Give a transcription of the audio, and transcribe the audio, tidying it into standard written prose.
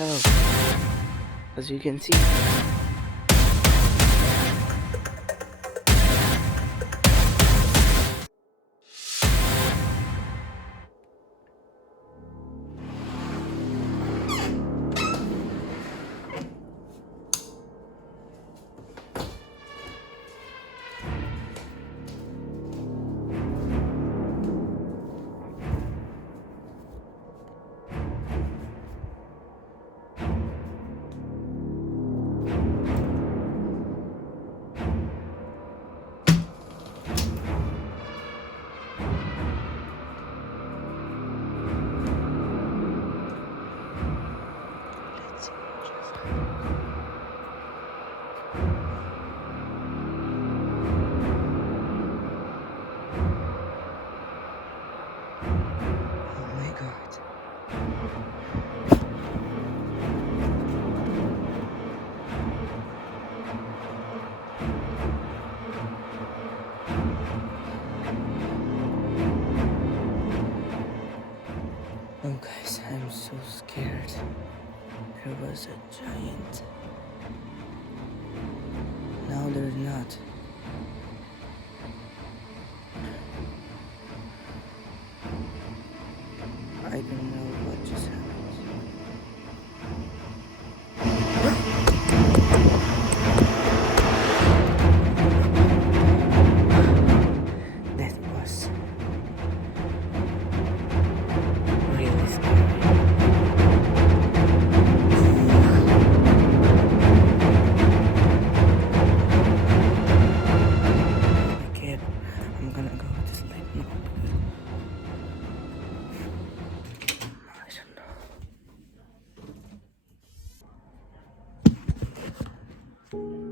help. As you can see. Oh my god. Oh guys, I'm so scared. There was a giant. Now there's not. I don't know what just happened. That was really scary. Okay, I'm gonna go to sleep now. I don't know.